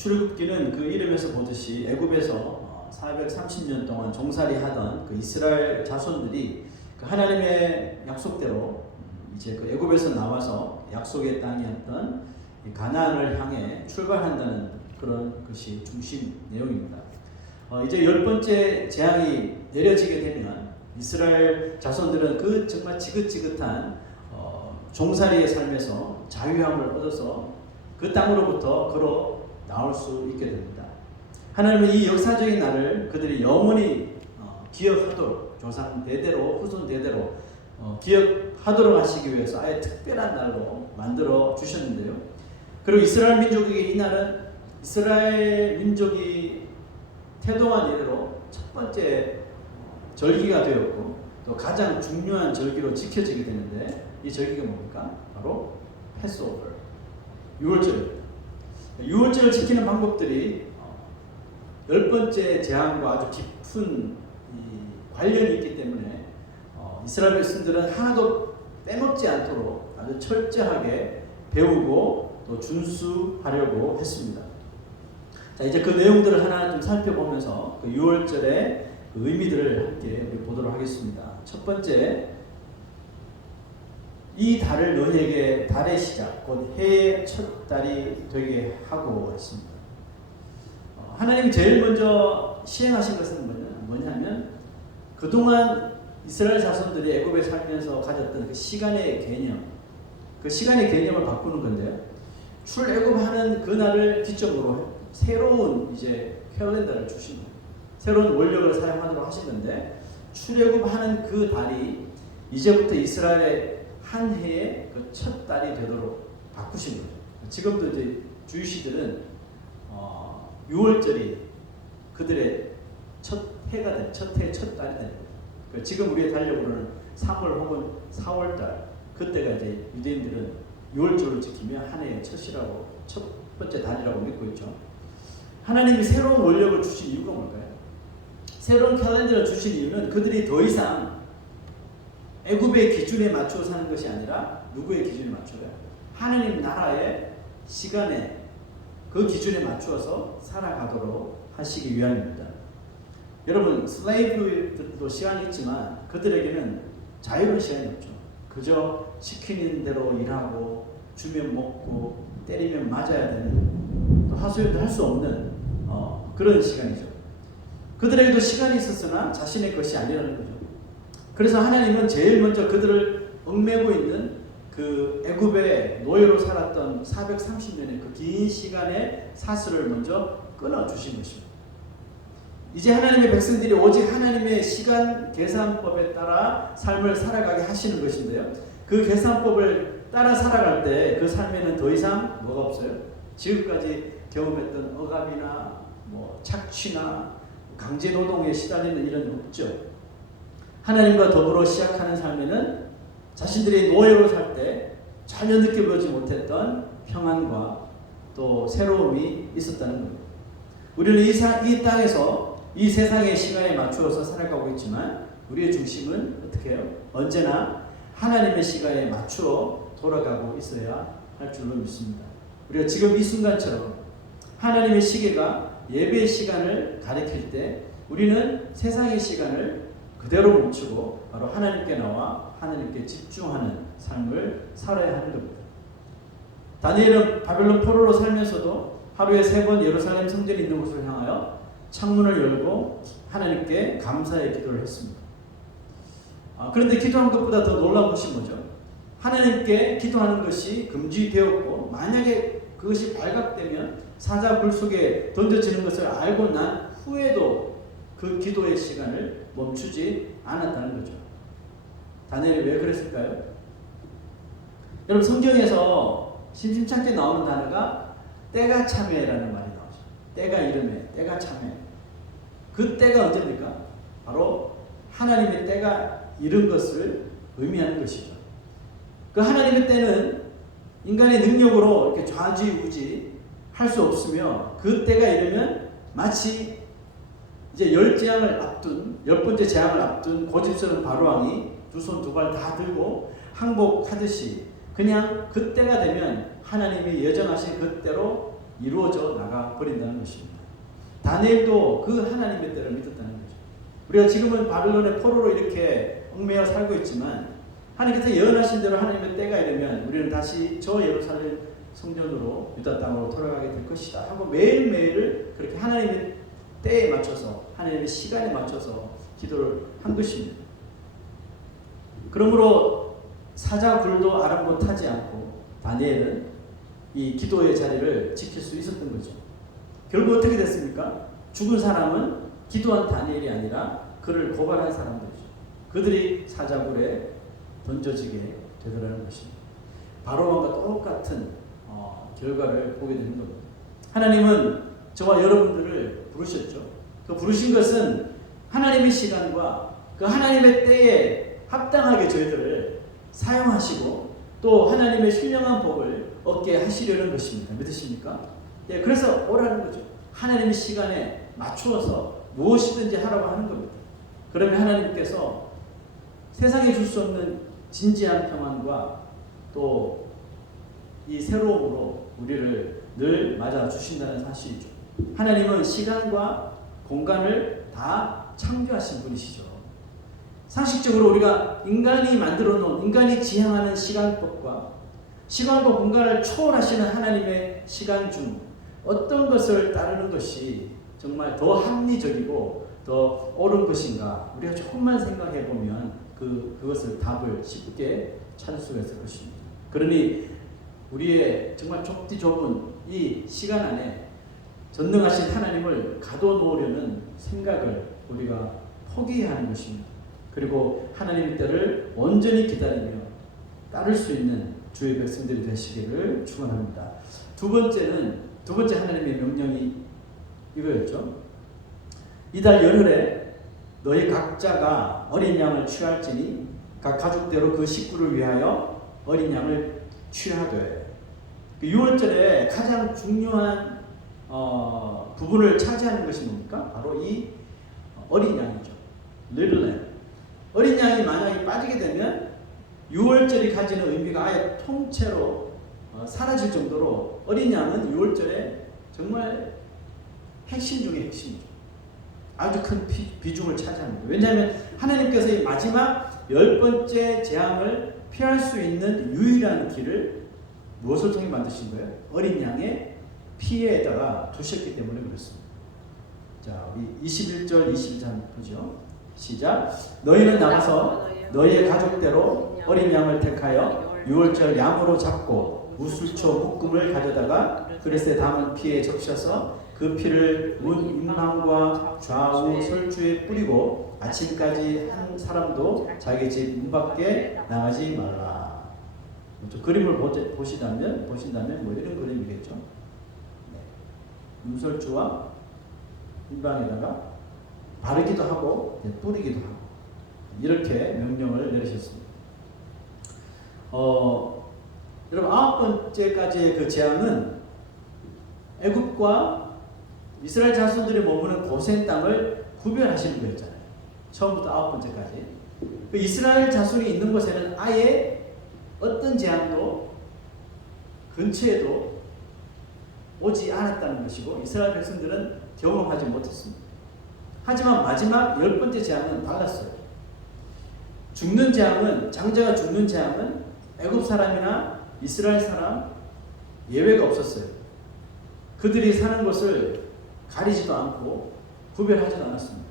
출애굽기는 그 이름에서 보듯이 애굽에서 430년 동안 종살이 하던 그 이스라엘 자손들이 그 하나님의 약속대로 이제 그 애굽에서 나와서 약속의 땅이었던 가나안을 향해 출발한다는 그런 것이 중심 내용입니다. 이제 10번째 재앙이 내려지게 되면 이스라엘 자손들은 그 정말 지긋지긋한 종살이의 삶에서 자유함을 얻어서 그 땅으로부터 걸어 나올 수 있게 됩니다. 하나님은 이 역사적인 날을 그들이 영원히 기억하도록 조상 대대로 후손 대대로 기억하도록 하시기 위해서 아예 특별한 날로 만들어 주셨는데요. 그리고 이스라엘 민족에게 이 날은 이스라엘 민족이 태동한 이래로 첫 번째 절기가 되었고 또 가장 중요한 절기로 지켜지게 되는데 이 절기가 뭡니까? 바로 패스오버, 유월절입니다. 유월절을 지키는 방법들이 10번째 재앙과 아주 깊은 관련이 있기 때문에 이스라엘 백성들은 하나도 빼먹지 않도록 아주 철저하게 배우고 또 준수하려고 했습니다. 자, 이제 그 내용들을 하나 좀 살펴보면서 그 유월절의 그 의미들을 함께 우리 보도록 하겠습니다. 첫 번째, 이 달을 너희에게 달의 시작, 곧 해의 첫 달이 되게 하고 했습니다. 하나님이 제일 먼저 시행하신 것은 뭐냐면 그동안 이스라엘 자손들이 애굽에 살면서 가졌던 그 시간의 개념, 그 시간의 개념을 바꾸는 건데요. 출애굽하는 그 날을 기점으로 새로운 이제 캘린더를 주신 거예요. 새로운 원력을 사용하도록 하시는데 출애굽하는 그 달이 이제부터 이스라엘의 한 해의 그 첫 달이 되도록 바꾸신 거죠. 지금도 이제 주유시들은 6월절이 그들의 첫 해가 된, 첫 해, 첫 달이 되는 거예요. 그러니까 지금 우리의 달력으로는 3월 혹은 4월달, 그때가 이제 유대인들은 6월절을 지키며 한 해의 첫이라고, 첫 번째 달이라고 믿고 있죠. 하나님이 새로운 원력을 주신 이유가 뭘까요? 새로운 캘린더를 주신 이유는 그들이 더 이상 애굽의 기준에 맞춰 사는 것이 아니라 누구의 기준에 맞춰요? 하나님 나라의 시간에 그 기준에 맞추어서 살아가도록 하시기 위함입니다. 여러분, 슬레이브들도 시간이 있지만 그들에게는 자유로운 시간이 없죠. 그저 시키는 대로 일하고 주면 먹고 때리면 맞아야 되는, 또 하소연도 할 수 없는 그런 시간이죠. 그들에게도 시간이 있었으나 자신의 것이 아니라는 거죠. 그래서 하나님은 제일 먼저 그들을 얽매고 있는 그 애굽의 노예로 살았던 430년의 그 긴 시간의 사슬을 먼저 끊어주신 것입니다. 이제 하나님의 백성들이 오직 하나님의 시간 계산법에 따라 삶을 살아가게 하시는 것인데요. 그 계산법을 따라 살아갈 때 그 삶에는 더 이상 뭐가 없어요? 지금까지 경험했던 억압이나 착취나 강제노동에 시달리는 일은 없죠. 하나님과 더불어 시작하는 삶에는 자신들이 노예로 살 때 전혀 느껴보지 못했던 평안과 또 새로움이 있었다는 겁니다. 우리는 이 땅에서 이 세상의 시간에 맞추어서 살아가고 있지만 우리의 중심은 어떻게 해요? 언제나 하나님의 시간에 맞추어 돌아가고 있어야 할 줄로 믿습니다. 우리가 지금 이 순간처럼 하나님의 시계가 예배의 시간을 가리킬 때 우리는 세상의 시간을 그대로 멈추고 바로 하나님께 나와 하나님께 집중하는 삶을 살아야 하는 겁니다. 다니엘은 바벨론 포로로 살면서도 하루에 3번 예루살렘 성전이 있는 곳을 향하여 창문을 열고 하나님께 감사의 기도를 했습니다. 그런데 기도한 것보다 더 놀라운 것이 뭐죠? 하나님께 기도하는 것이 금지되었고 만약에 그것이 발각되면 사자굴 속에 던져지는 것을 알고 난 후에도 그 기도의 시간을 멈추지 않았다는 거죠. 다니엘이 왜 그랬을까요? 여러분, 성경에서 심심찮게 나오는 단어가 때가 참회라는 말이 나오죠. 때가 이름에, 때가 참회. 그 때가 언제입니까? 바로 하나님의 때가 이른 것을 의미하는 것이죠. 그 하나님의 때는 인간의 능력으로 이렇게 좌지우지 할 수 없으며 그 때가 이르면 마치 이제 10번째 재앙을 앞둔 고집스러운 바로왕이 두 손 두 발 다 들고 항복하듯이 그냥 그때가 되면 하나님이 예정하신 그때로 이루어져 나가 버린다는 것입니다. 다니엘도 그 하나님의 때를 믿었다는 거죠. 우리가 지금은 바벨론의 포로로 이렇게 얽매여 살고 있지만 하나님께서 예언하신 대로 하나님의 때가 이르면 우리는 다시 저 예루살렘 성전으로 유다 땅으로 돌아가게 될 것이다 하고 매일매일을 그렇게 하나님의 때에 맞춰서 하나님의 시간에 맞춰서 기도를 한 것입니다. 그러므로 사자굴도 아랑곳하지 않고 다니엘은 이 기도의 자리를 지킬 수 있었던 거죠. 결국 어떻게 됐습니까? 죽은 사람은 기도한 다니엘이 아니라 그를 고발한 사람들이죠. 그들이 사자굴에 던져지게 되더라는 것입니다. 바로왕과 똑같은 결과를 보게 되는 겁니다. 하나님은 저와 여러분들을 부르셨죠. 그 부르신 것은 하나님의 시간과 그 하나님의 때에 합당하게 저희들을 사용하시고 또 하나님의 신령한 복을 얻게 하시려는 것입니다. 믿으십니까? 예, 그래서 오라는 거죠. 하나님의 시간에 맞추어서 무엇이든지 하라고 하는 겁니다. 그러면 하나님께서 세상에 줄 수 없는 진지한 평안과 또 이 새로움으로 우리를 늘 맞아 주신다는 사실이죠. 하나님은 시간과 공간을 다 창조하신 분이시죠. 상식적으로 우리가 인간이 만들어 놓은, 인간이 지향하는 시간법과 시간과 공간을 초월하시는 하나님의 시간 중 어떤 것을 따르는 것이 정말 더 합리적이고 더 옳은 것인가, 우리가 조금만 생각해 보면 그것을 답을 쉽게 찾을 수가 있을 것입니다. 그러니 우리의 정말 좁디 좁은 이 시간 안에 전능하신 하나님을 가둬놓으려는 생각을 우리가 포기해야 하는 것입니다. 그리고 하나님의 때를 온전히 기다리며 따를 수 있는 주의 백성들이 되시기를 축원합니다. 두 번째 하나님의 명령이 이거였죠. 이달 열흘에 너희 각자가 어린 양을 취할지니 각 가족대로 그 식구를 위하여 어린 양을 취하되, 6월절에 가장 중요한 부분을 차지하는 것이 뭡니까? 바로 이 어린 양이죠. Little lamb. 어린 양이 만약에 빠지게 되면 6월절이 가지는 의미가 아예 통째로 사라질 정도로 어린 양은 6월절에 정말 핵심 중에 핵심이죠. 아주 큰 비중을 차지합니다. 왜냐하면 하나님께서 이 마지막 10번째 재앙을 피할 수 있는 유일한 길을 무엇을 통해 만드신 거예요? 어린 양의 피에다가 두셨기 때문에 그렇습니다. 자, 우리 21절, 22절 보죠. 시작. 너희는 나가서 너희의 가족대로 어린 양을 택하여 6월절 양으로 잡고 우슬초 묶음을 가져다가 그릇에 담은 피에 적셔서 그 피를 문 임방과 좌우 설주에 뿌리고 아침까지 한 사람도 자기 집 문 밖에 나가지 말라. 그림을 보신다면 뭐 이런 그림이겠죠. 문설주와 임방에다가 바르기도 하고 뿌리기도 하고 이렇게 명령을 내리셨습니다. 여러분 9번째까지의 그 재앙은 애굽과 이스라엘 자손들이 머무는 고센 땅을 구별하시는 거였잖아요. 처음부터 9번째까지. 그 이스라엘 자손이 있는 곳에는 아예 어떤 재앙도 근처에도 오지 않았다는 것이고 이스라엘 백성들은 경험하지 못했습니다. 하지만 마지막 10번째 재앙은 달랐어요. 죽는 재앙은, 장자가 죽는 재앙은 애굽 사람이나 이스라엘 사람 예외가 없었어요. 그들이 사는 곳을 가리지도 않고 구별하지도 않았습니다.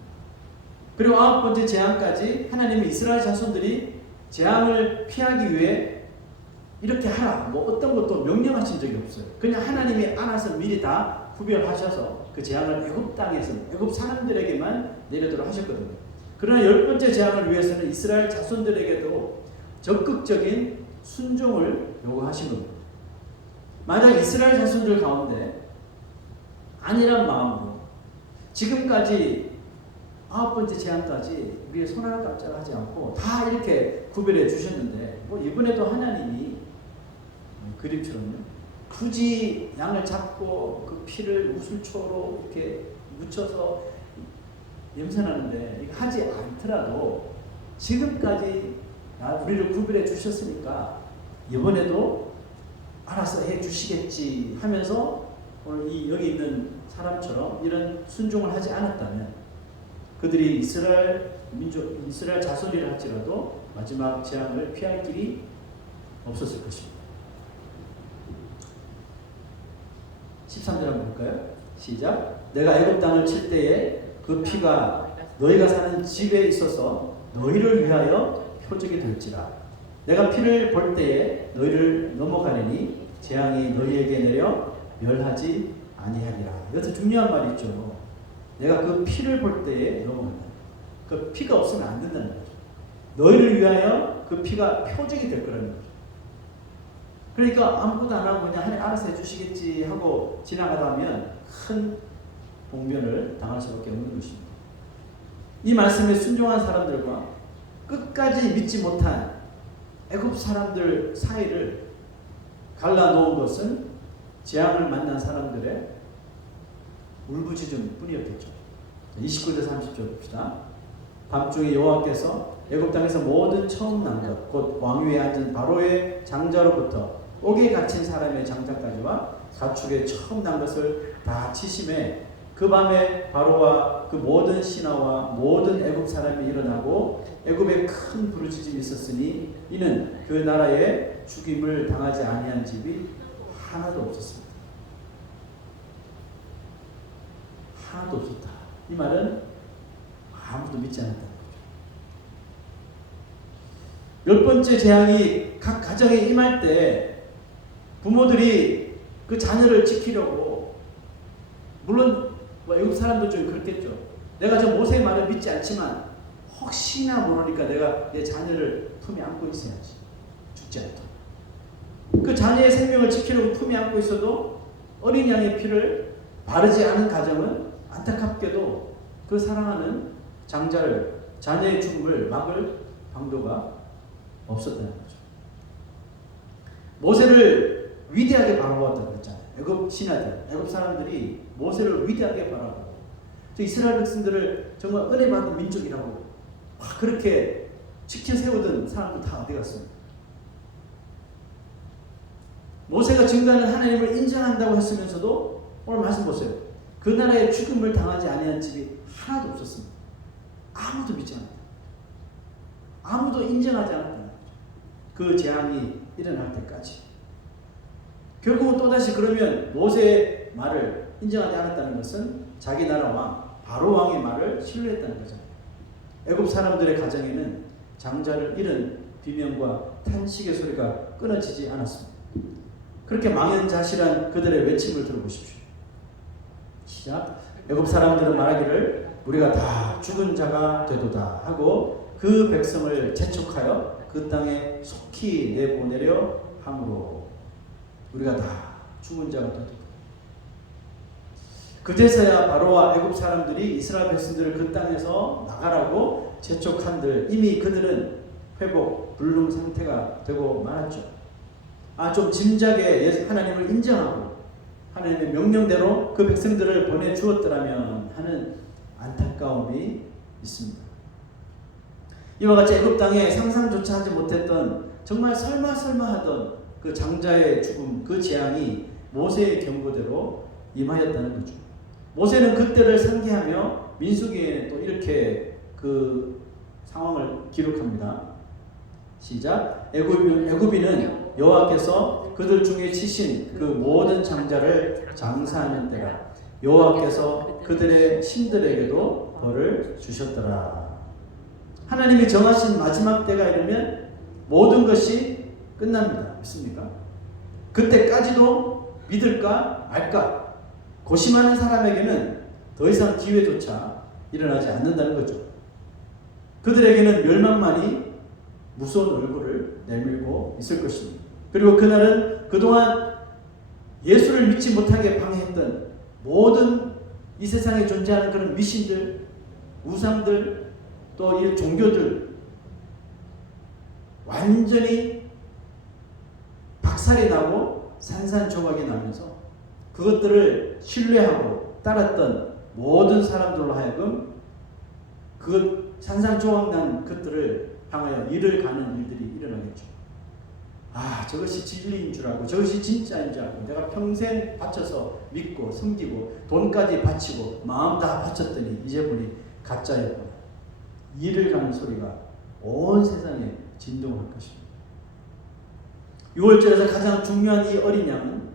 그리고 9번째 재앙까지 하나님이 이스라엘 자손들이 재앙을 피하기 위해 이렇게 하라, 뭐 어떤 것도 명령하신 적이 없어요. 그냥 하나님이 알아서 미리 다 구별하셔서 그 재앙을 애굽 땅에서 애굽 사람들에게만 내려도록 하셨거든요. 그러나 10번째 재앙을 위해서는 이스라엘 자손들에게도 적극적인 순종을 요구하신 겁니다. 만약 이스라엘 자손들 가운데 안일한 마음으로 지금까지 9번째 재앙까지 우리의 손하나 깜짝하지 않고 다 이렇게 구별해 주셨는데 뭐 이번에도 하나님이 그림처럼요 굳이 양을 잡고 그 피를 우슬초로 이렇게 묻혀서 냄새나는데 이거 하지 않더라도 지금까지 우리를 구별해 주셨으니까 이번에도 알아서 해 주시겠지 하면서 오늘 여기 있는 사람처럼 이런 순종을 하지 않았다면 그들이 이스라엘 자손이라 할지라도 마지막 재앙을 피할 길이 없었을 것입니다. 13절 한번 볼까요? 시작. 내가 애굽 땅을 칠 때에 그 피가 너희가 사는 집에 있어서 너희를 위하여 표적이 될지라. 내가 피를 볼 때에 너희를 넘어가리니 재앙이 너희에게 내려 멸하지 아니하리라. 이것은 중요한 말이 있죠. 내가 그 피를 볼 때에 넘어간다. 그 피가 없으면 안 된다는 거죠. 너희를 위하여 그 피가 표적이 될 거라는 거죠. 그러니까 아무것도 안 하고 그냥 하나님 알아서 해주시겠지 하고 지나가다면 큰 봉변을 당할 수밖에 없는 것입니다. 이 말씀에 순종한 사람들과 끝까지 믿지 못한 애굽 사람들 사이를 갈라놓은 것은 재앙을 만난 사람들의 울부짖음 뿐이었겠죠. 29절 30절 봅시다. 밤중에 여호와께서 애굽 땅에서 모든 처음 난 것, 곧 왕위에 앉은 바로의 장자로부터 옥에 갇힌 사람의 장자까지와 가축의 처음 난 것을 다 치심에 그 밤에 바로와 그 모든 신하와 모든 애굽 사람이 일어나고 애굽에 큰 부르짖음이 있었으니 이는 그 나라에 죽임을 당하지 아니한 집이 하나도 없었습니다. 하나도 없었다. 이 말은 아무도 믿지 않았다는 거죠. 10번째 재앙이 각 가정에 임할 때 부모들이 그 자녀를 지키려고, 물론 애굽 사람들 중에 그렇겠죠. 내가 저 모세의 말을 믿지 않지만 혹시나 모르니까 내가 내 자녀를 품에 안고 있어야지. 죽지 않도록. 그 자녀의 생명을 지키려고 품에 안고 있어도 어린 양의 피를 바르지 않은 가정은 안타깝게도 그 사랑하는 장자를, 자녀의 죽음을 막을 방도가 없었다는 거죠. 모세를 위대하게 바라보았다고 그랬잖아요. 애굽 신하들, 애굽 사람들이 모세를 위대하게 바라보고 저 이스라엘 백성들을 정말 은혜 받은 민족이라고 막 그렇게 지켜 세우던 사람들 다 어디 갔습니까? 모세가 증거하는 하나님을 인정한다고 했으면서도 오늘 말씀 보세요. 그 나라의 죽음을 당하지 아니한 집이 하나도 없었습니다. 아무도 믿지 않았다. 아무도 인정하지 않았다는 거죠. 그 재앙이 일어날 때까지. 결국은 또다시 그러면 모세의 말을 인정하지 않았다는 것은 자기 나라 왕 바로 왕의 말을 신뢰했다는 거죠. 애굽 사람들의 가정에는 장자를 잃은 비명과 탄식의 소리가 끊어지지 않았습니다. 그렇게 망연자실한 그들의 외침을 들어보십시오. 시작. 애굽 사람들은 말하기를 우리가 다 죽은 자가 되도다 하고 그 백성을 재촉하여 그 땅에 속히 내보내려 함으로 우리가 다 죽은 자가 되도다. 그제서야 바로와 애굽 사람들이 이스라엘 백성들을 그 땅에서 나가라고 재촉한들 이미 그들은 회복 불능 상태가 되고 말았죠. 좀 짐작에 하나님을 인정하고 하나님의 명령대로 그 백성들을 보내주었더라면 하는 안타까움이 있습니다. 이와 같이 애굽 땅에 상상조차 하지 못했던 정말 설마 하던 그 장자의 죽음, 그 재앙이 모세의 경고대로 임하였다는 거죠. 모세는 그때를 상기하며 민수기에는 또 이렇게 그 상황을 기록합니다. 시작. 애굽인은 여호와께서 그들 중에 치신 그 모든 장자를 장사하는 때라. 여호와께서 그들의 신들에게도 벌을 주셨더라. 하나님이 정하신 마지막 때가 이르면 모든 것이 끝납니다. 믿습니까? 그때까지도 믿을까 말까 고심하는 사람에게는 더 이상 기회조차 일어나지 않는다는 거죠. 그들에게는 멸망만이 무서운 얼굴을 내밀고 있을 것입니다. 그리고 그날은 그동안 예수를 믿지 못하게 방해했던 모든 이 세상에 존재하는 그런 미신들, 우상들, 또 이 종교들 완전히 박살이 나고 산산조각이 나면서 그것들을 신뢰하고 따랐던 모든 사람들로 하여금 그 산산조각 난 것들을 향하여 일을 가는 일들이 일어나겠죠. 저것이 진리인 줄 알고 저것이 진짜인 줄 알고 내가 평생 바쳐서 믿고 섬기고 돈까지 바치고 마음 다 바쳤더니 이제 보니 가짜였구나. 이를 가는 소리가 온 세상에 진동할 것입니다. 6월절에서 가장 중요한 이 어린 양은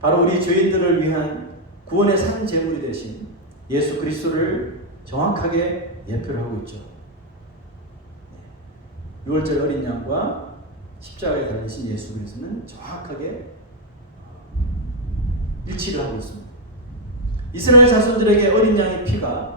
바로 우리 죄인들을 위한 구원의 산 제물이 되신 예수 그리스도를 정확하게 예표를 하고 있죠. 6월절 어린 양과 십자가에 달리신 예수 그리스도는 정확하게 일치를 하고 있습니다. 이스라엘 자손들에게 어린 양의 피가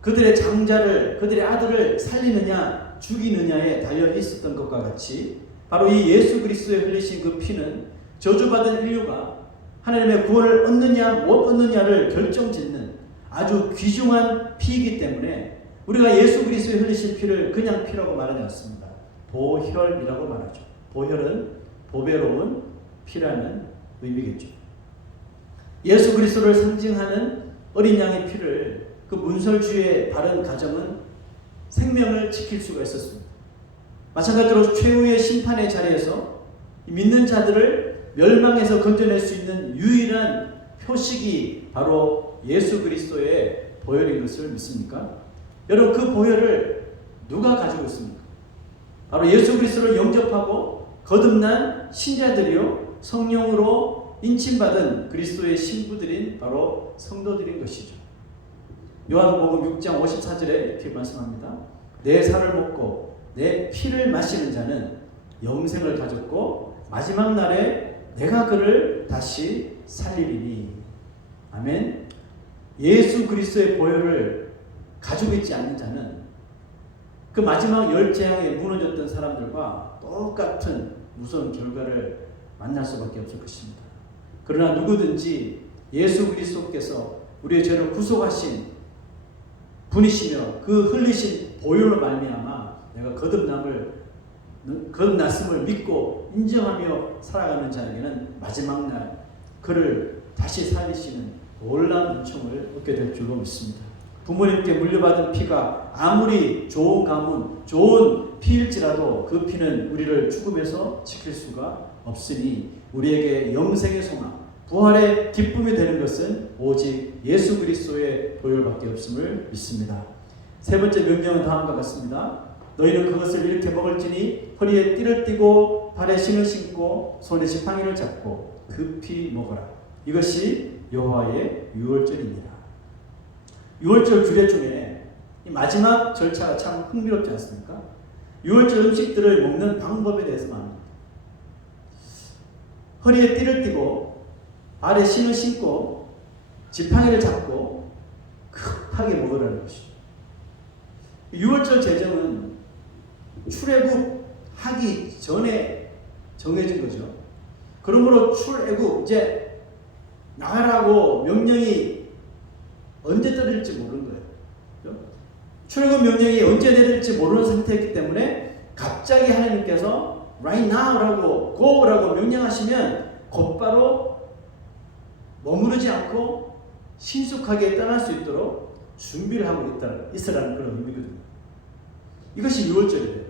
그들의 장자를, 그들의 아들을 살리느냐 죽이느냐에 달려 있었던 것과 같이 바로 이 예수 그리스도에 흘리신 그 피는 저주받은 인류가 하나님의 구원을 얻느냐 못 얻느냐를 결정짓는 아주 귀중한 피이기 때문에 우리가 예수 그리스도에 흘리신 피를 그냥 피라고 말하지 않습니다. 보혈이라고 말하죠. 보혈은 보배로운 피라는 의미겠죠. 예수 그리스도를 상징하는 어린 양의 피를 그 문설주의 바른 가정은 생명을 지킬 수가 있었습니다. 마찬가지로 최후의 심판의 자리에서 믿는 자들을 멸망에서 건져낼 수 있는 유일한 표식이 바로 예수 그리스도의 보혈인 것을 믿습니까? 여러분, 그 보혈을 누가 가지고 있습니까? 바로 예수 그리스도를 영접하고 거듭난 신자들이요 성령으로 인침받은 그리스도의 신부들인 바로 성도들인 것이죠. 요한복음 6장 54절에 이렇게 말씀합니다. 내 살을 먹고 내 피를 마시는 자는 영생을 가졌고 마지막 날에 내가 그를 다시 살리리니. 아멘. 예수 그리스도의 보혈을 가지고 있지 않는 자는 그 마지막 열재앙에 무너졌던 사람들과 똑같은 무서운 결과를 만날 수밖에 없을 것입니다. 그러나 누구든지 예수 그리스도께서 우리의 죄를 구속하신 분이시며 그 흘리신 보혈로 말미암아 내가 거듭났음을 믿고 인정하며 살아가는 자에게는 마지막 날 그를 다시 살리시는 놀라운 은총을 얻게 될 줄로 믿습니다. 부모님께 물려받은 피가 아무리 좋은 가문, 좋은 피일지라도 그 피는 우리를 죽음에서 지킬 수가 없으니 우리에게 영생의 소망, 부활의 기쁨이 되는 것은 오직 예수 그리스도의 보혈밖에 없음을 믿습니다. 세 번째 명령은 다음과 같습니다. 너희는 그것을 이렇게 먹을지니 허리에 띠를 띠고 발에 신을 신고 손에 지팡이를 잡고 급히 먹어라. 이것이 여호와의 유월절입니다. 유월절 규례 중에 이 마지막 절차가 참 흥미롭지 않습니까? 유월절 음식들을 먹는 방법에 대해서 말합니다. 허리에 띠를 띠고 발에 신을 신고 지팡이를 잡고 급하게 먹으라는 것이죠. 유월절 제정은 출애굽하기 전에 정해진 거죠. 그러므로 출애굽 이제 나가라고 명령이 언제 떨어질지 모르는 거예요. 출애굽 명령이 언제 내릴지 모르는 상태였기 때문에 갑자기 하나님께서 right now라고 go라고 명령하시면 곧바로 머무르지 않고 신속하게 떠날 수 있도록 준비를 하고 있으라는 그런 의미거든요. 이것이 유월절이에요.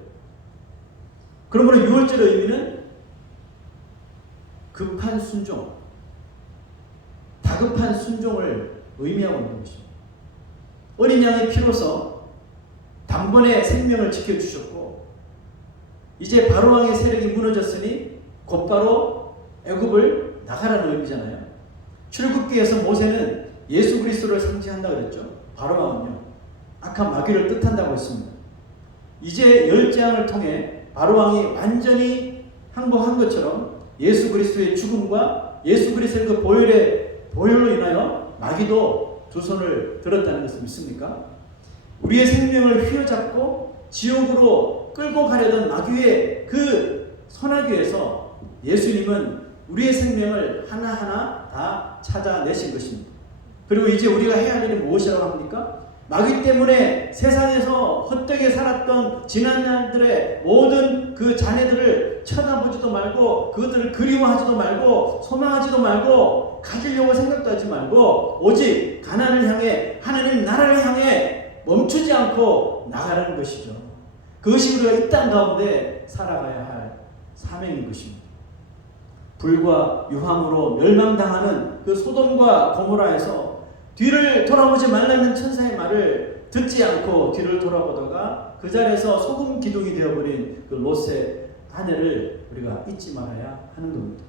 그러므로 유월절의 의미는 급한 순종, 다급한 순종을 의미하고 있는 것입니다. 어린 양의 피로서 단번에 생명을 지켜주셨고 이제 바로왕의 세력이 무너졌으니 곧바로 애굽을 나가라는 의미잖아요. 출애굽기에서 모세는 예수 그리스도를 상징한다고 그랬죠. 바로왕은요 악한 마귀를 뜻한다고 했습니다. 이제 열재앙을 통해 바로왕이 완전히 항복한 것처럼 예수 그리스도의 죽음과 예수 그리스도의 그 보혈로 인하여 마귀도 두 손을 들었다는 것을 믿습니까? 우리의 생명을 휘어잡고 지옥으로 끌고 가려던 마귀의 그 소나기에서 예수님은 우리의 생명을 하나하나 다 찾아내신 것입니다. 그리고 이제 우리가 해야 할 일은 무엇이라고 합니까? 마귀 때문에 세상에서 헛되게 살았던 지난 날들의 모든 그 자네들을 쳐다보지도 말고 그것들을 그리워하지도 말고 소망하지도 말고 가지려고 생각도 하지 말고 오직 가나안을 향해 하나님 나라를 향해 멈추지 않고 나가라는 것이죠. 그것이 우리가 이 땅 가운데 살아가야 할 사명인 것입니다. 불과 유황으로 멸망당하는 그 소돔과 고모라에서 뒤를 돌아보지 말라는 천사의 말을 듣지 않고 뒤를 돌아보다가 그 자리에서 소금 기둥이 되어버린 그 롯의 아내를 우리가 잊지 말아야 하는 겁니다.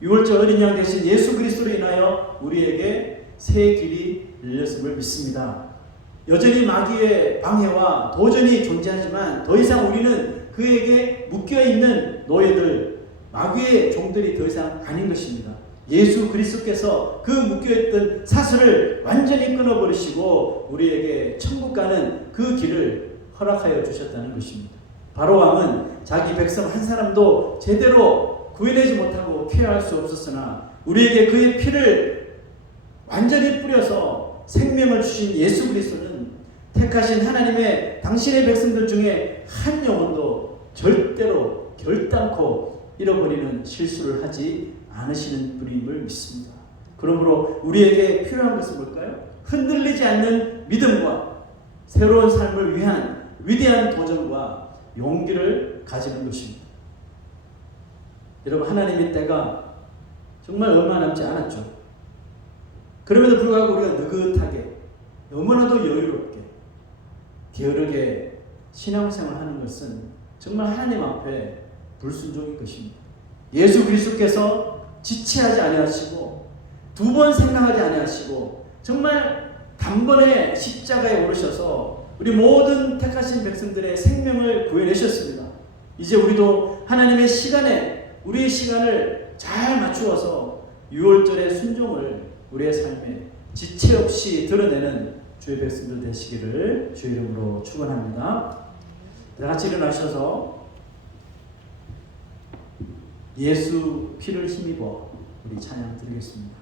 유월절 어린 양 대신 예수 그리스도로 인하여 우리에게 새 길이 열렸음을 믿습니다. 여전히 마귀의 방해와 도전이 존재하지만 더 이상 우리는 그에게 묶여있는 노예들, 마귀의 종들이 더 이상 아닌 것입니다. 예수 그리스도께서 그 묶여있던 사슬을 완전히 끊어버리시고 우리에게 천국 가는 그 길을 허락하여 주셨다는 것입니다. 바로왕은 자기 백성 한 사람도 제대로 구해내지 못하고 피할 수 없었으나 우리에게 그의 피를 완전히 뿌려서 생명을 주신 예수 그리스도는 택하신 하나님의 당신의 백성들 중에 한 영혼도 절대로 결단코 잃어버리는 실수를 하지 않으시는 분임을 믿습니다. 그러므로 우리에게 필요한 것은 뭘까요? 흔들리지 않는 믿음과 새로운 삶을 위한 위대한 도전과 용기를 가지는 것입니다. 여러분, 하나님의 때가 정말 얼마 남지 않았죠. 그럼에도 불구하고 우리가 느긋하게 너무나도 여유롭게 게으르게 신앙생활을 하는 것은 정말 하나님 앞에 불순종인 것입니다. 예수 그리스도께서 지체하지 아니하시고 두 번 생각하지 아니하시고 정말 단번에 십자가에 오르셔서 우리 모든 택하신 백성들의 생명을 구해내셨습니다. 이제 우리도 하나님의 시간에 우리의 시간을 잘 맞추어서 유월절의 순종을 우리의 삶에 지체 없이 드러내는 주의 백성들 되시기를 주의 이름으로 축원합니다. 다 같이 일어나셔서 예수 피를 힘입어 우리 찬양 드리겠습니다.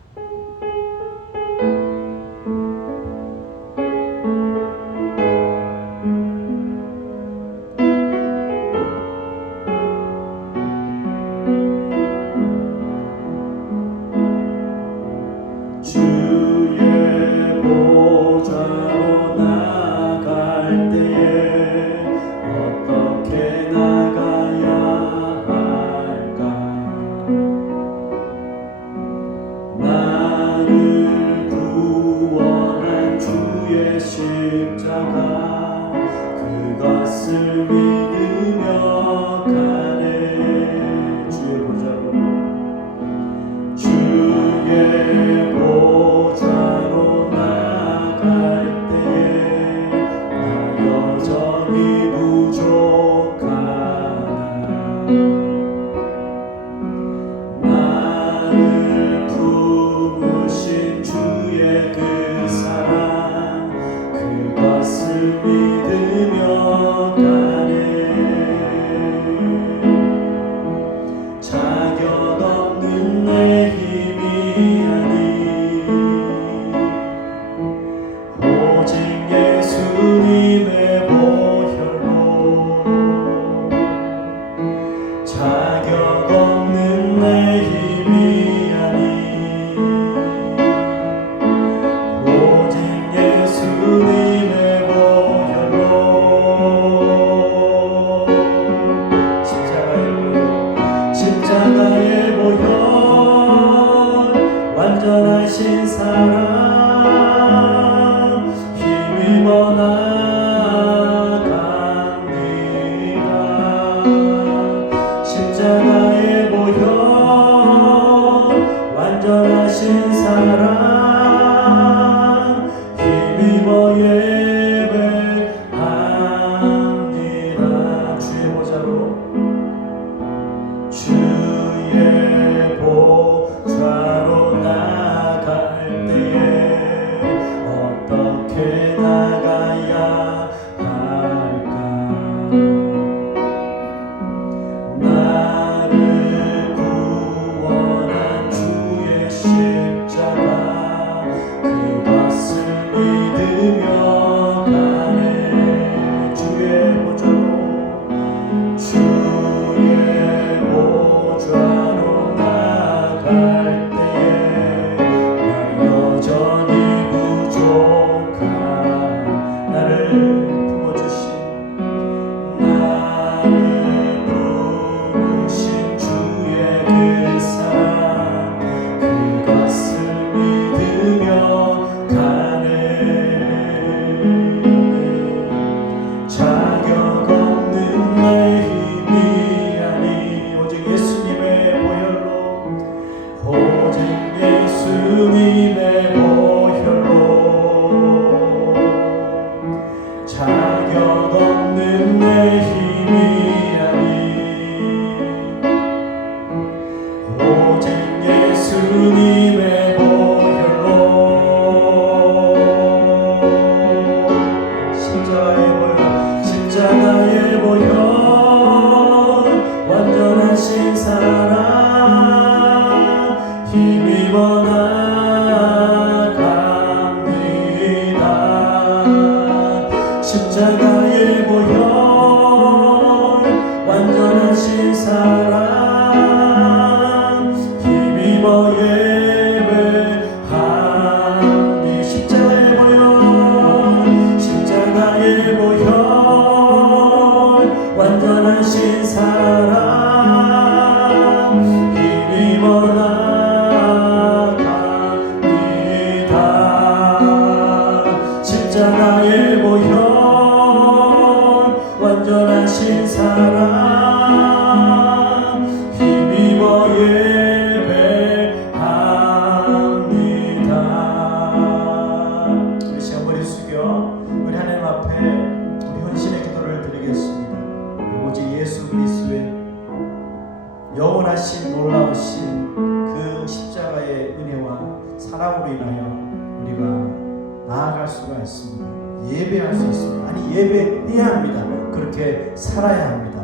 나를 구원한 주의 십자가 예배하니 십자가의 보혈 십자가의 보혈 완전하신 사랑 힘입어 나갑니다. 십자가의 보혈 완전하신 사랑 힘입어 예배합니다. 우리 시간 머리 숙여 우리 하나님 앞에 우리 헌신의 기도를 드리겠습니다. 오직 예수 그리스도의 영원하신 놀라우신 그 십자가의 은혜와 사랑으로 인하여 우리가 나아갈 수가 있습니다. 예배할 수 있습니다. 아니 예배해야 합니다. 그렇게 살아야 합니다.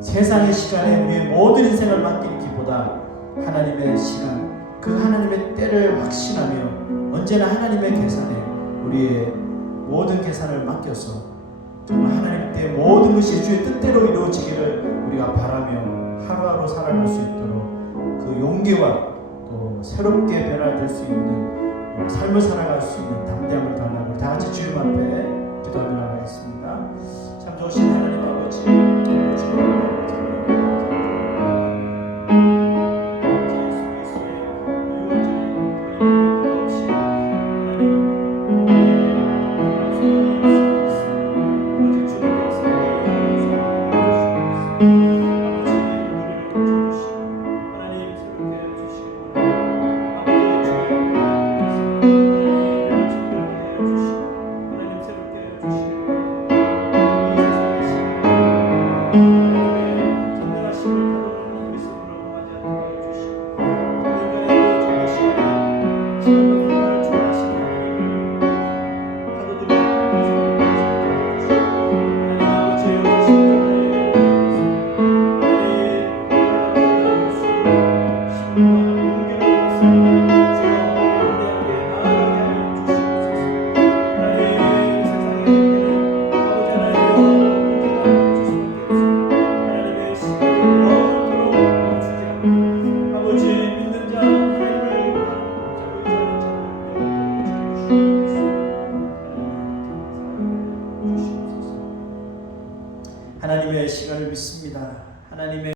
세상의 시간에 우리의 모든 인생을 맡기기보다 하나님의 시간, 그 하나님의 때를 확신하며 언제나 하나님의 계산에 우리의 모든 계산을 맡겨서 정말 하나님 때 모든 것이 주의 뜻대로 이루어지기를 우리가 바라며 하루하루 살아갈 수 있도록 그 용기와 또 새롭게 변화될 수 있는 삶을 살아갈 수 있는 담대함을 달라고 다 같이 주님 앞에 기도하며 나가겠습니다. 참 좋으신 하나님 아버지, 하나님의 시간을 믿습니다. 하나님의